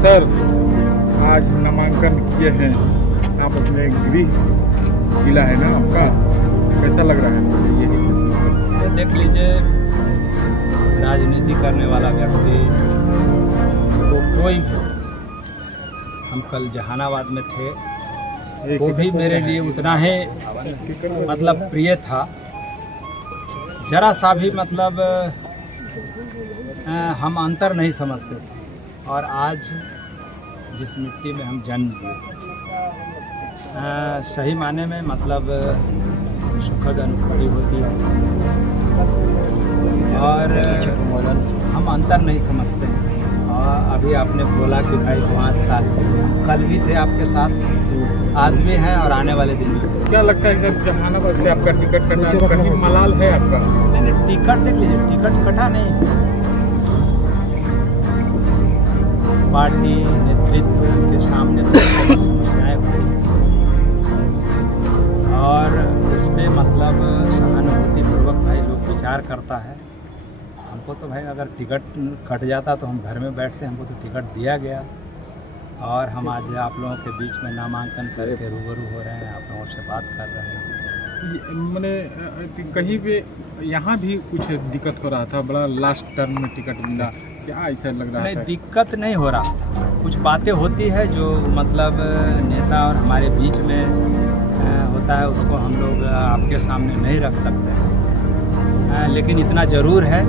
Sir, आज नामांकन किए हैं आप अपने गृह जिला है ना आपका, कैसा लग रहा है? यही से सुन देख लीजिए, राजनीति करने वाला व्यक्ति को कोई भी, हम कल जहानाबाद में थे, वो भी मेरे लिए उतना ही मतलब प्रिय था। जरा सा भी मतलब हम अंतर नहीं समझते थे। और आज जिस मिट्टी में हम जन्म लिए, सही माने में मतलब सुखद अनुभूति होती है और हम अंतर नहीं समझते हैं। और अभी आपने बोला कि भाई 5 साल कल भी थे आपके साथ, आज भी हैं और आने वाले दिन भी। क्या लगता है सर, जहानाबाद से आपका टिकट कटा, कहीं मलाल है आपका? नहीं, टिकट देख लीजिए, टिकट कटा नहीं। पार्टी नेतृत्व के सामने समस्याएं हुई और उस पर मतलब सहानुभूति पूर्वक भाई लोग विचार करता है। हमको तो भाई अगर टिकट कट जाता तो हम घर में बैठते, हमको तो टिकट दिया गया और हम आज आप लोगों के बीच में नामांकन करके रूबरू हो रहे हैं, आप लोगों से बात कर रहे हैं। मैंने कहीं पे यहाँ भी कुछ दिक्कत हो रहा था, बड़ा लास्ट टर्म में टिकट मिला, क्या ऐसा लग रहा नहीं, था? दिक्कत नहीं हो रहा, कुछ बातें होती है जो मतलब नेता और हमारे बीच में होता है, उसको हम लोग आपके सामने नहीं रख सकते हैं। लेकिन इतना ज़रूर है,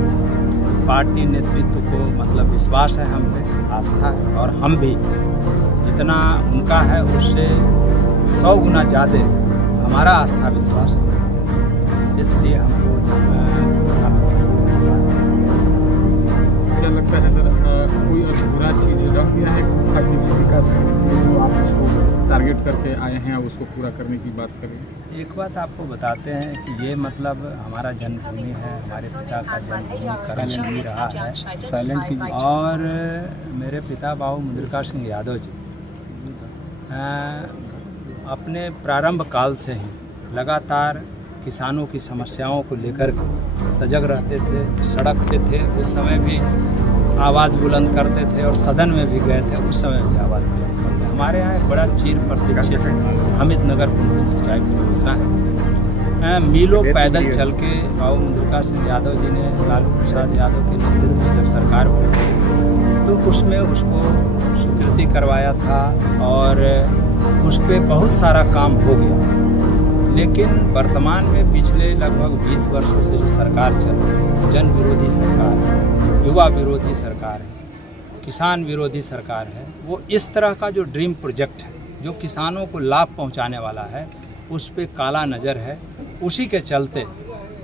पार्टी नेतृत्व को मतलब विश्वास है हम पे, आस्था है, और हम भी जितना उनका है उससे 100 गुना ज़्यादा हमारा आस्था विश्वास है। इसलिए हमको क्या लगता है सर, कोई अधूरा चीज़ रह गया है ताकि ये विकास करने के लिए जो आप उसको टारगेट करके आए हैं उसको पूरा करने की बात कर रहे हैं? एक बात आपको बताते हैं कि ये मतलब हमारा जन्मभूमि है, हमारे पिता का जन्मभूमि करम भी रहा है। और मेरे पिता बाबू मुद्रिका सिंह यादव जी अपने प्रारंभ काल से ही लगातार किसानों की समस्याओं को लेकर सजग रहते थे, सड़कते थे, उस समय भी आवाज़ बुलंद करते थे और सदन में भी गए थे, उस समय भी आवाज़ बुलंद करते थे। हमारे यहाँ एक बड़ा चीर प्रतीक्षित हमिदनगर कुंड सिंचाई परियोजना है। मीलों पैदल चल के बाबू मुद्रिका सिंह यादव जी ने लालू प्रसाद यादव के नेतृत्व में जब सरकार बनी तो उसमें उसको स्वीकृति करवाया था और उस पर बहुत सारा काम हो गया। लेकिन वर्तमान में पिछले लगभग 20 वर्षों से जो सरकार चल रही है, जन विरोधी सरकार है, युवा विरोधी सरकार है, किसान विरोधी सरकार है, वो इस तरह का जो ड्रीम प्रोजेक्ट है जो किसानों को लाभ पहुंचाने वाला है, उस पे काला नज़र है। उसी के चलते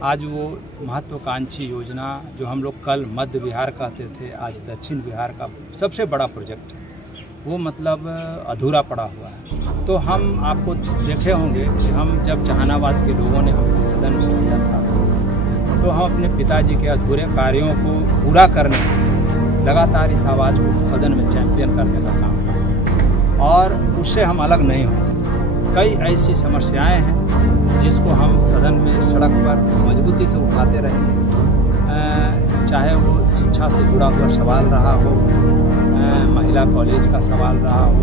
आज वो महत्वाकांक्षी योजना जो हम लोग कल मध्य बिहार कहते थे, आज दक्षिण बिहार का सबसे बड़ा प्रोजेक्ट है, वो मतलब अधूरा पड़ा हुआ है। तो हम आपको देखे होंगे कि हम जब जहानाबाद के लोगों ने हमको सदन में भेजा था तो हम अपने पिताजी के अधूरे कार्यों को पूरा करने लगातार इस आवाज़ को सदन में चैंपियन करने का काम किया और उससे हम अलग नहीं होंगे। कई ऐसी समस्याएं हैं जिसको हम सदन में सड़क पर मजबूती से उठाते रहेंगे, चाहे वो शिक्षा से जुड़ा हुआ सवाल रहा हो, महिला कॉलेज का सवाल रहा हो,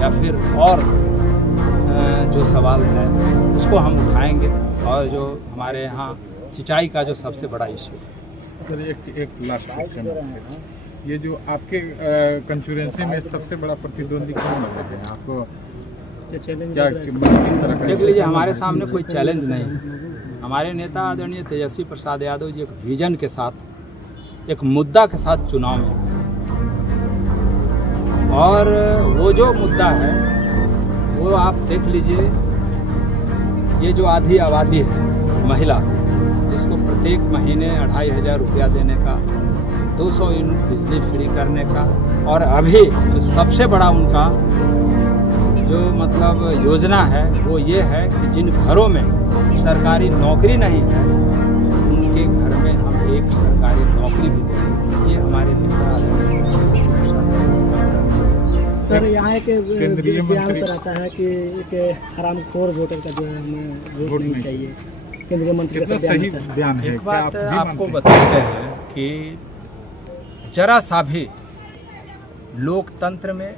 या फिर और जो सवाल है उसको हम उठाएंगे। और जो हमारे यहाँ सिंचाई का जो सबसे बड़ा इशू है। सर, एक लास्ट क्वेश्चन, ये जो आपके कंस्टिट्यूएंसी में सबसे बड़ा प्रतिद्वंदी कौन लग रहे हैं आपको? क्या किस तरह का? देख लीजिए, हमारे सामने कोई चैलेंज नहीं। हमारे नेता आदरणीय तेजस्वी प्रसाद यादव जी एक विजन के साथ, एक मुद्दा के साथ चुनाव में, और वो जो मुद्दा है वो आप देख लीजिए, ये जो आधी आबादी है महिला, जिसको प्रत्येक महीने 2500 रुपया देने का, 200 यूनिट बिजली फ्री करने का, और अभी जो सबसे बड़ा उनका जो मतलब योजना है वो ये है कि जिन घरों में सरकारी नौकरी नहीं है उनके घर में हम एक सरकारी नौकरी भी देंगे। ये हमारे नेता सर, यहाँ एक बयान सर आता है कि एक हरामखोर वोटर का जो है हमें वोट नहीं चाहिए। केंद्रीय मंत्री का सही बयान है। एक बात आपको बताते हैं कि जरा सा भी लोकतंत्र में,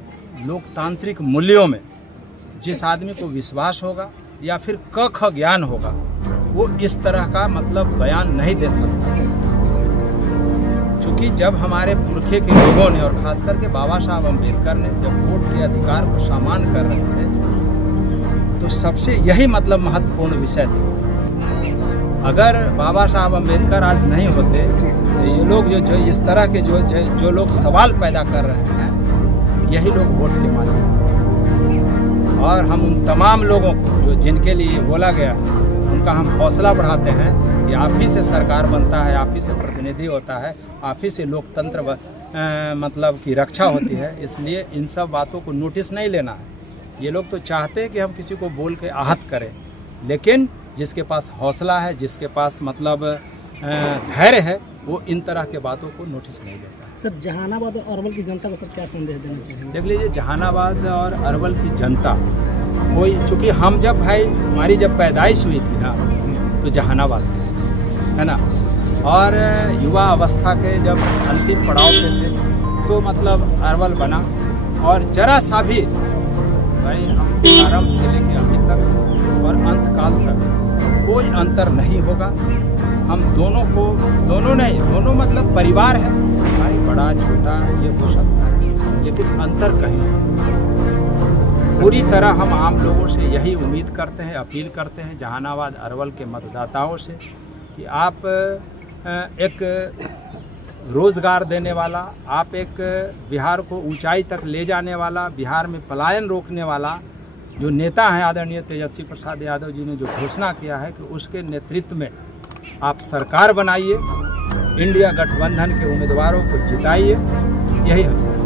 लोकतांत्रिक मूल्यों में जिस आदमी को विश्वास होगा या फिर क ख ज्ञान होगा, वो इस तरह का मतलब बयान नहीं दे सकता। क्योंकि जब हमारे पुरखे के लोगों ने और खास करके बाबा साहब अम्बेडकर ने जब वोट के अधिकार को सामान कर रहे थे, तो सबसे यही मतलब महत्वपूर्ण विषय था। अगर बाबा साहब अम्बेडकर आज नहीं होते तो ये लोग जो इस तरह के जो लोग सवाल पैदा कर रहे हैं, यही लोग वोट के मालिक। और हम उन तमाम लोगों को जो जिनके लिए बोला गया, उनका हम हौसला बढ़ाते हैं कि आप ही से सरकार बनता है, आप ही से प्रतिनिधि होता है, आप ही से लोकतंत्र मतलब की रक्षा होती है। इसलिए इन सब बातों को नोटिस नहीं लेना है। ये लोग तो चाहते हैं कि हम किसी को बोल के आहत करें, लेकिन जिसके पास हौसला है, जिसके पास मतलब धैर्य है, वो इन तरह के बातों को नोटिस नहीं लेता। सर, जहानाबाद और अरवल की जनता को सर क्या संदेश देना चाहेंगे? देख लीजिए, जहानाबाद और अरवल की जनता कोई, चूँकि हम जब भाई हमारी जब पैदाइश हुई थी ना, तो जहानाबाद थी, है ना, और युवा अवस्था के जब अंतिम पड़ाव पे थे तो मतलब अरवल बना। और जरा सा भी भाई हम प्रारंभ से लेके अभी तक और अंत काल तक कोई अंतर नहीं होगा। हम दोनों को, दोनों मतलब परिवार है भाई, बड़ा छोटा ये हो सकता है, लेकिन अंतर कहीं नहीं। पूरी तरह हम आम लोगों से यही उम्मीद करते हैं, अपील करते हैं जहानाबाद अरवल के मतदाताओं से कि आप एक रोज़गार देने वाला, आप एक बिहार को ऊंचाई तक ले जाने वाला, बिहार में पलायन रोकने वाला जो नेता हैं आदरणीय तेजस्वी प्रसाद यादव जी ने जो घोषणा किया है कि उसके नेतृत्व में आप सरकार बनाइए, इंडिया गठबंधन के उम्मीदवारों को जिताइए, यही हम